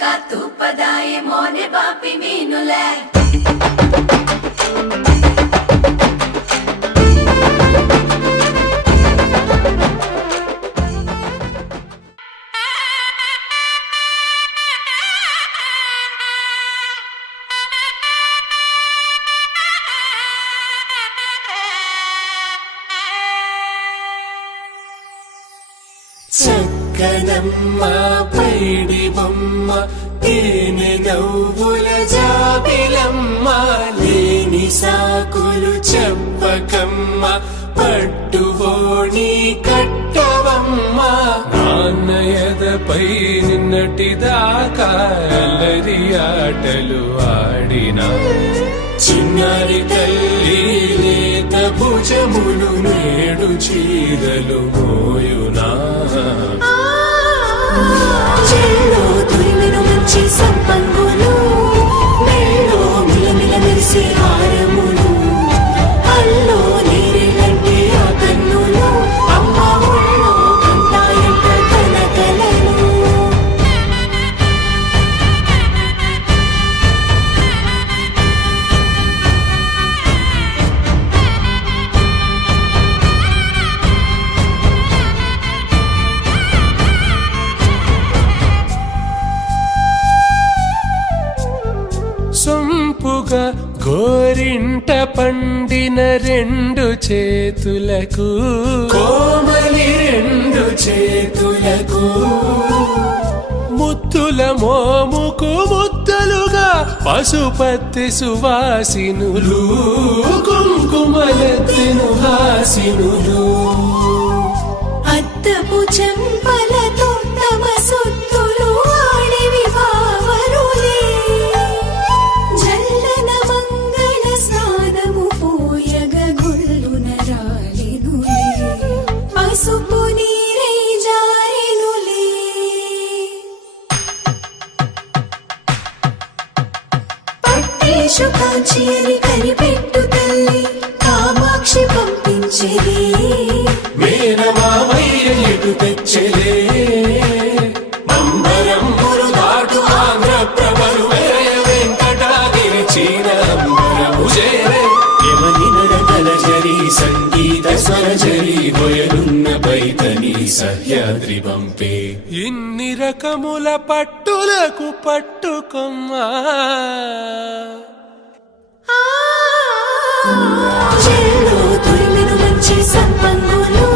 ka tu padaye mone bapi minule చక్కనమ్మ పైడి బొమ్మ తేనె నవ్వుల జాబిలమ్మ లేని సాకులు చెప్పకమ్మ పట్టువోణి కట్టవమ్మ నాన్నయదపై నిన్నటిదాకా అల్లరి ఆటలు ఆడినా చిన్నారి తల్లి లేత భుజములు నేడు చీరలు మోయునా చెల్లో తురిమెను మంచి సంపంగులు మెల్లో మిలమిల మెరిసే హారములు అల్లో నీరెలంటే ఆ కన్నులు అమ్మ ఒళ్ళో కంటాయంట తన కలలు సొంపుగా గోరింట పండిన రెండు చేతులకు కోమలి రెండు చేతులకు ముద్దుల మోముకు ముద్దలుగా పశుపతి సువాసినులు కుంకుమలెత్తిను హాసినులు అద్దపు చెంపలతో తమ సొత్తులు ఆడివి భావరులే జల్లన మంగళ స్నానము పోయగ గొల్లున రాలెనులే పసుపు నీరై జారెనులే పట్టేషు కాంచి అని కనిపెట్టు తల్లి కామాక్షి పంపించెలే మేనమామయ్య ఎటు తెచ్చలే అంబరంబులు దాటు ఆంధ్ర ప్రభలు వేయ వెంకటాగిరి చీనంబరము చేరే యమని నడకల జరి సంగీత స్వరజరి గొయలున్న పైతని సహ్యాద్రి పంపే ఇన్ని రకముల పట్టులకు పట్టుకొమ్మా చెల్లో తురిమెను మంచి సంపంగులు